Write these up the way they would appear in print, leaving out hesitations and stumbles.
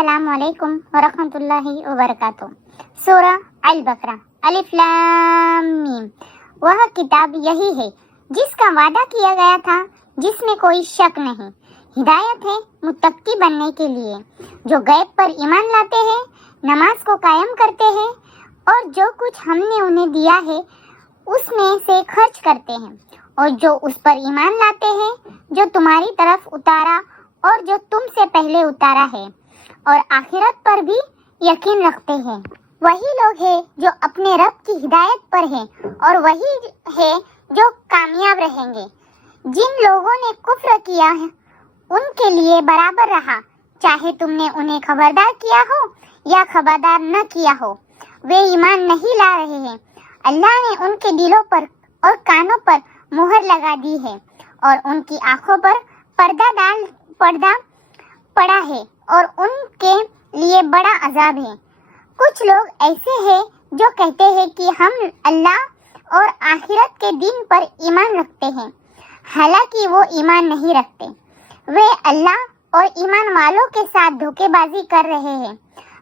अस्सलाम वालेकुम वरहमतुल्लाहि वबरकातुह। सूरह अल बकरा, अलिफ लाम मीम। वह किताब यही है जिसका वादा किया गया था, जिसमें कोई शक नहीं। हिदायत है मुत्तकी बनने के लिए, जो गैब पर ईमान लाते हैं, नमाज को कायम करते हैं और जो कुछ हमने उन्हें दिया है उसमें से खर्च करते हैं, और जो उस पर ईमान लाते हैं जो तुम्हारी तरफ उतारा और जो तुमसे पहले उतारा है, और आखिरत पर भी यकीन रखते हैं। वही लोग हैं जो अपने रब की हिदायत पर हैं, और वही है जो कामयाब रहेंगे। जिन लोगों ने कुफ्र किया है उनके लिए बराबर रहा, चाहे तुमने उन्हें खबरदार किया हो या खबरदार न किया हो, वे ईमान नहीं ला रहे हैं। अल्लाह ने उनके दिलों पर और कानों पर मुहर लगा दी है, और उनकी आंखों पर पर्दा पड़ा है, और उनके लिए बड़ा अजाब है। कुछ लोग ऐसे हैं जो कहते हैं कि हम अल्लाह और आखिरत के दिन पर ईमान रखते हैं, हालांकि वो ईमान नहीं रखते। वे अल्लाह और ईमान वालों के साथ धोखेबाजी कर रहे हैं,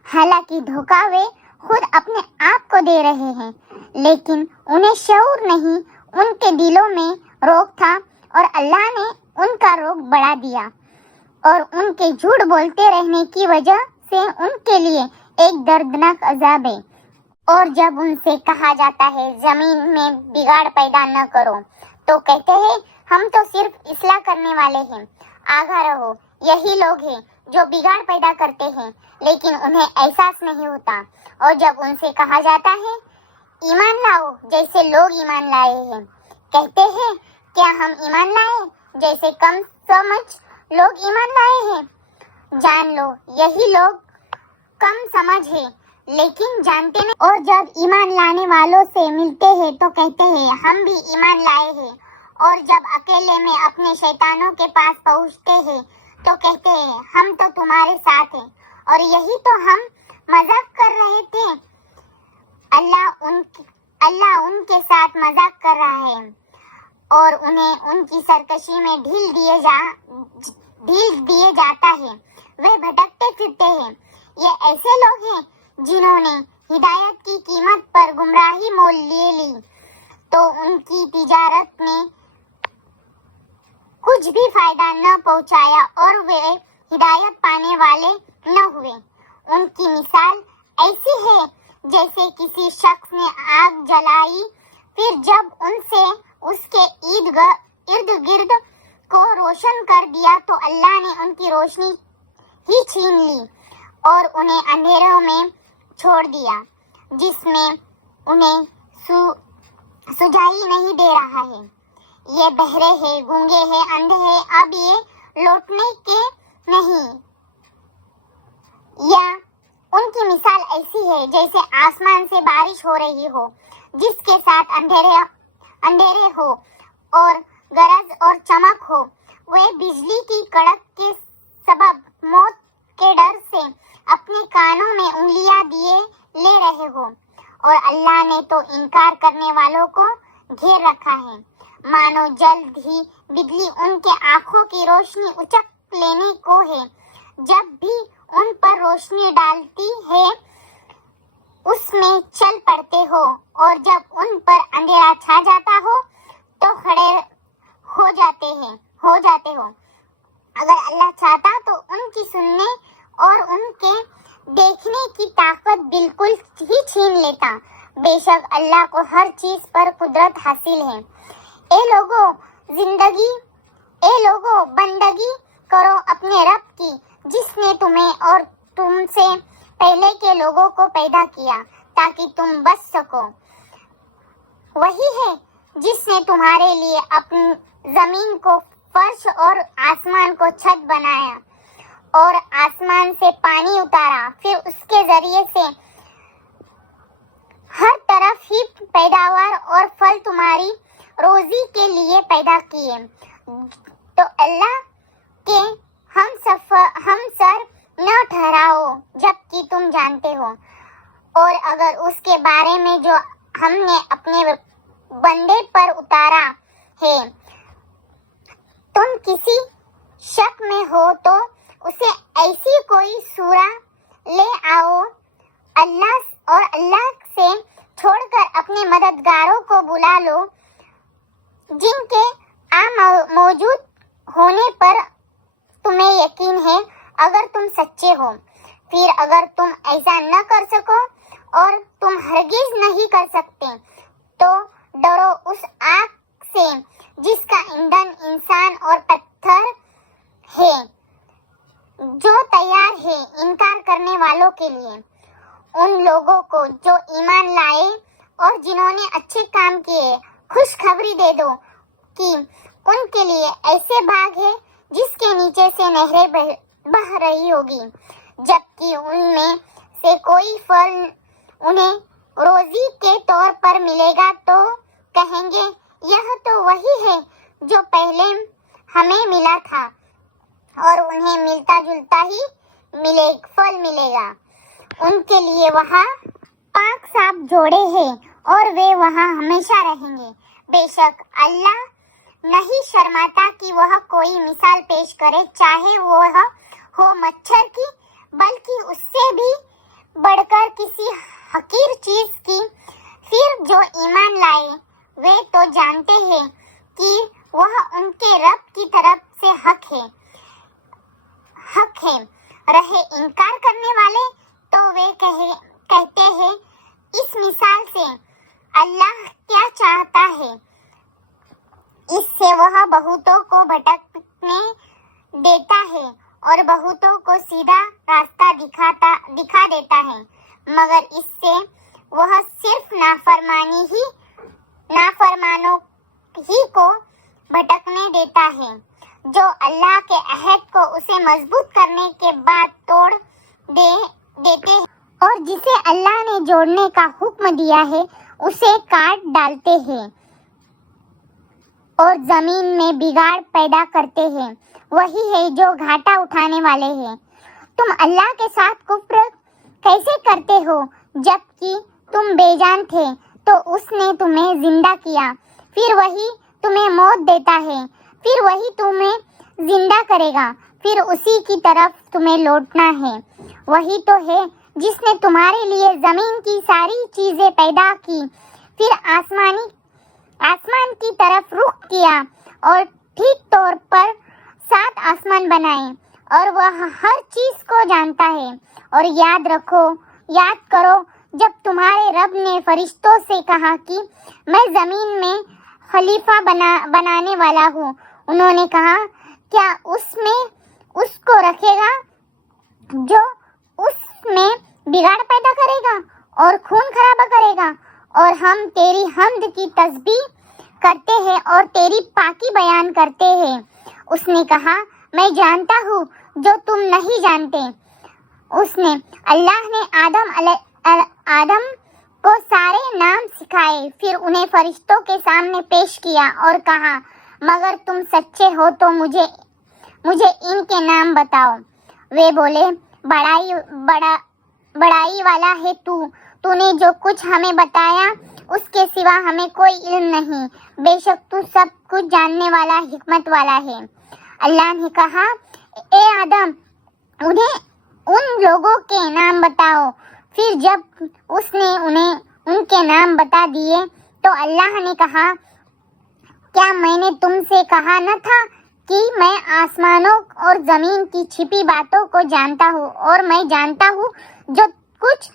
हालांकि धोखा वे खुद अपने आप को दे रहे हैं, लेकिन उन्हें शऊर नहीं। उनके दिलों में रोग था और अल्लाह ने उनका रोग बढ़ा दिया, और उनके झूठ बोलते रहने की वजह से उनके लिए एक दर्दनाक अजाब है। और जब उनसे कहा जाता है जमीन में बिगाड़ पैदा न करो, तो कहते हैं हम तो सिर्फ इस्लाह करने वाले हैं। आगा रहो, यही लोग हैं जो बिगाड़ पैदा करते हैं, लेकिन उन्हें एहसास नहीं होता। और जब उनसे कहा जाता है ईमान लाओ जैसे लोग ईमान लाए हैं, कहते हैं क्या हम ईमान लाए जैसे कम समझ लोग ईमान लाए हैं। जान लो यही लोग कम समझ है, लेकिन जानते नहीं। और जब ईमान लाने वालों से मिलते हैं तो कहते हैं हम भी ईमान लाए हैं, और जब अकेले में अपने शैतानों के पास पहुंचते हैं तो कहते हैं हम तो तुम्हारे साथ हैं, और यही तो हम मजाक कर रहे थे। अल्लाह उनके साथ मजाक कर रहा है, और उन्हें उनकी सरकशी में ढील दिए जाता है। वे भटकते फिरते हैं। ये ऐसे लोग हैं जिन्होंने हिदायत की कीमत पर गुमराही मोल ले ली, तो उनकी तिजारत ने कुछ भी फायदा न पहुंचाया, और वे हिदायत पाने वाले न हुए। उनकी मिसाल ऐसी है जैसे किसी शख्स ने आग जलाई, फिर जब उनसे उसके इर्द गिर्द को रोशन कर दिया तो अल्लाह ने उनकी रोशनी ही छीन ली और उन्हें अंधेरों में छोड़ दिया, जिसमें उन्हें सुझाई नहीं दे रहा है। ये बहरे हैं, गूंगे हैं, अंधे हैं, अब ये लौटने के नहीं। या उनकी मिसाल ऐसी है जैसे आसमान से बारिश हो रही हो, जिसके साथ अंधेरे हो और गरज और चमक हो। वे बिजली की कड़क के सबब मौत के डर से अपने कानों में उंगलियां ले रहे हो, और अल्लाह ने तो इनकार करने वालों को घेर रखा है, मानो जल्द ही बिजली उनके आंखों की रोशनी उचक लेने को है। जब भी उन पर रोशनी डालती है उसमें चल पड़ते हो, और जब उन पर अंधेरा छा जाता हो तो खड़े हो जाते हो। अगर अल्लाह चाहता तो उनकी सुनने और उनके देखने की ताकत बिल्कुल ही छीन लेता। बेशक अल्लाह को हर चीज पर कुदरत हासिल है। ए लोगो बंदगी करो अपने रब की, जिसने तुम्हें और तुमसे पहले के लोगों को पैदा किया ताकि तुम बच सको। वही है जिसने तुम्हारे लिए अपनी जमीन को फर्श और आसमान को छत बनाया, और आसमान से पानी उतारा, फिर उसके जरिए से हर तरफ ही पैदावार और फल तुम्हारी रोजी के लिए पैदा किए। तो अल्लाह के हम सर न ठहराओ जबकि तुम जानते हो, और अगर उसके बारे में जो हमने अपने बंदे पर उतारा है तुम किसी शक में हो, तो उसे ऐसी कोई सूरह मददगारों को बुला लो जिनके मौजूद होने पर तुम्हें यकीन है अगर तुम सच्चे हो। फिर अगर तुम ऐसा न कर सको और तुम हरगिज नहीं कर सकते तो डरो उस आग से जिसका ईंधन इंसान और पत्थर है, जो तैयार है इनकार करने वालों के लिए। उन लोगों को जो ईमान लाए और जिन्होंने अच्छे काम किए खुशखबरी दे दो कि उनके लिए ऐसे भाग है जिसके नीचे से नहरें बह रही होगी, जबकि उनमें से कोई फल उन्हें रोजी के तौर पर मिलेगा तो कहेंगे यह तो वही है जो पहले हमें मिला था, और उन्हें मिलता जुलता ही फल मिलेगा। उनके लिए वहाँ पाक साफ जोड़े हैं और वे वहाँ हमेशा रहेंगे। बेशक अल्लाह नहीं शर्माता कि वह कोई मिसाल पेश करे, चाहे वह हो मच्छर की, बल्कि उससे भी बढ़कर किसी हकीर चीज की। फिर जो ईमान लाए वे तो जानते हैं कि वह उनके रब की तरफ से हक है। रहे इनकार करने वाले तो वे कहते हैं इस मिसाल से अल्लाह क्या चाहता है, इससे वह बहुतों को भटकने देता है और बहुतों को सीधा रास्ता दिखा देता है, मगर इससे वह सिर्फ नाफरमानों ही को भटकने देता है, जो अल्लाह के अहद को उसे मजबूत करने के बाद तोड़ देते हैं, और जिसे अल्लाह ने जोड़ने का हुक्म दिया है उसे काट डालते हैं और जमीन में बिगाड़ पैदा करते हैं। वही है जो घाटा उठाने वाले हैं। तुम अल्लाह के साथ कुफ्र कैसे करते हो जबकि तुम बेजान थे, तो उसने तुम्हें जिंदा किया, फिर वही तुम्हें मौत देता है, फिर वही तुम्हें जिंदा करेगा, फिर उसी की तरफ तुम्हें लौटना है। वही तो है जिसने तुम्हारे लिए जमीन की सारी चीजें पैदा की, फिर आसमान की तरफ रुख किया और ठीक तौर पर 7 आसमान बनाए, और वह हर चीज को जानता है। और याद करो जब तुम्हारे रब ने फरिश्तों से कहा कि मैं जमीन में खलीफा बनाने वाला हूँ, उन्होंने कहा क्या उसको रखेगा जो उसमें बिगाड़ पैदा करेगा और खून खराबा करेगा। और हम तेरी हम्द की तस्बीह करते हैं और तेरी पाकी बयान करते हैं। उसने कहा मैं जानता हूँ जो तुम नहीं जानते। अल्लाह ने आदम को सारे नाम सिखाए, फिर उन्हें फरिश्तों के सामने पेश किया और कहा मगर तुम सच्चे हो तो मुझे इनके नाम बताओ। वे बोले बड़ाई वाला है तूने जो कुछ हमें बताया उसके सिवा हमें कोई इल्म नहीं, बेशक तू सब कुछ जानने वाला हिकमत वाला है। अल्लाह ने कहा ए आदम उन्हें उन लोगों के नाम बताओ। फिर जब उसने उन्हें उनके नाम बता दिए तो अल्लाह ने कहा क्या मैंने तुमसे कहा न था कि मैं आसमानों और जमीन की छिपी बातों को जानता हूँ, और मैं जानता हूँ जो कुछ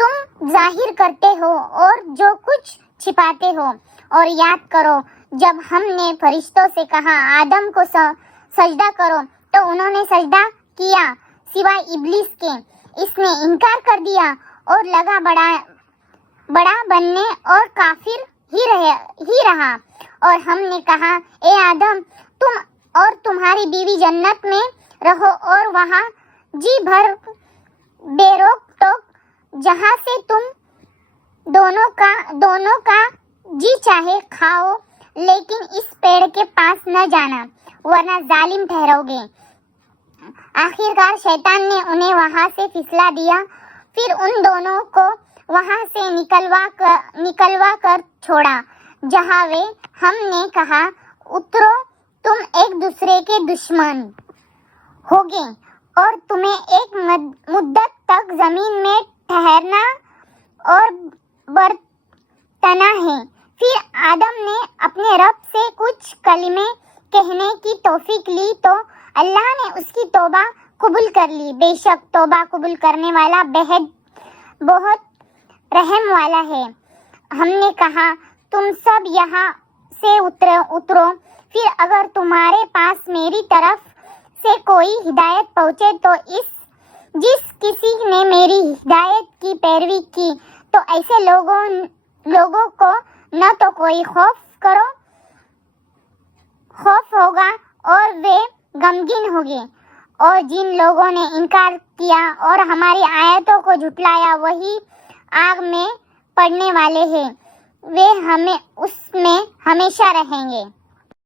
तुम जाहिर करते हो और जो कुछ छिपाते हो। और याद करो जब हमने फरिश्तों से कहा आदम को सजदा करो तो उन्होंने सजदा किया सिवाय इब्लिस के। इसने इनकार कर दिया और लगा बड़ा बनने और काफिर ही रहा। और हमने कहा ए आदम तुम और तुम्हारी बीवी जन्नत में रहो और वहाँ जी भर बेरोक टोक जहाँ से तुम दोनों का जी चाहे खाओ, लेकिन इस पेड़ के पास न जाना वरना जालिम ठहरोगे। आखिरकार शैतान ने उन्हें वहाँ से फिसला दिया, फिर उन दोनों को वहाँ से निकलवा कर छोड़ा जहाँ वे हमने कहा उतरो तुम एक दूसरे के दुश्मन होगे और तुम्हें एक मुद्दत तक जमीन में ठहरना और تنا ہے۔ پھر آدم نے اپنے رب سے کچھ کلمے کہنے کی توفیق لی تو اللہ نے اس کی توبہ قبول کر لی۔ بے شک توبہ قبول کرنے والا بہت رحم والا ہے۔ ہم نے کہا تم سب یہاں سے اترو، پھر اگر تمہارے پاس میری طرف سے کوئی ہدایت پہنچے تو جس کسی نے میری ہدایت کی پیروی کی تو ایسے لوگوں کو نہ تو کوئی خوف ہوگا اور وہ غمگین ہوگے، اور جن لوگوں نے انکار کیا اور ہماری آیتوں کو جھٹلایا وہی آگ میں پڑنے والے ہیں، وہ اس میں ہمیشہ رہیں گے۔